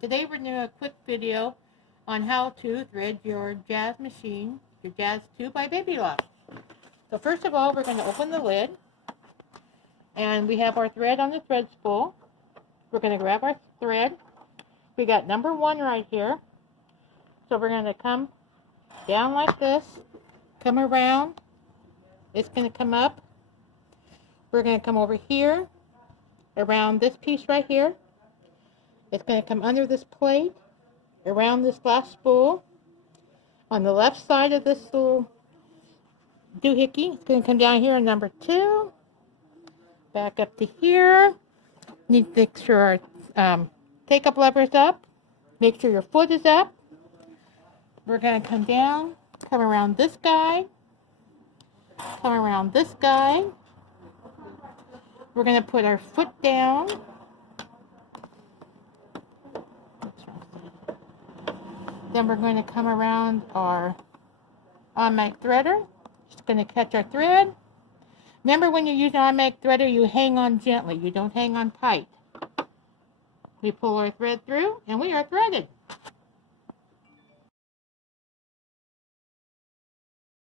Today we're doing a quick video on how to thread your jazz machine, your Jazz 2 by Babylock. So first of all, we're going to open the lid, and we have our thread on the thread spool. We're going to grab our thread. We got number 1 right here. So we're going to come down like this, come around. It's going to come up. We're going to come over here, around this piece right here. It's going to come under this plate, around this glass spool. On the left side of this little doohickey, it's going to come down here on number 2. Back up to here. Need to make sure our take-up lever is up. Make sure your foot is up. We're going to come down, come around this guy, come around this guy. We're going to put our foot down. Then we're going to come around our automatic threader. Just going to catch our thread. Remember, when you use an automatic threader, you hang on gently. You don't hang on tight. We pull our thread through, and we are threaded.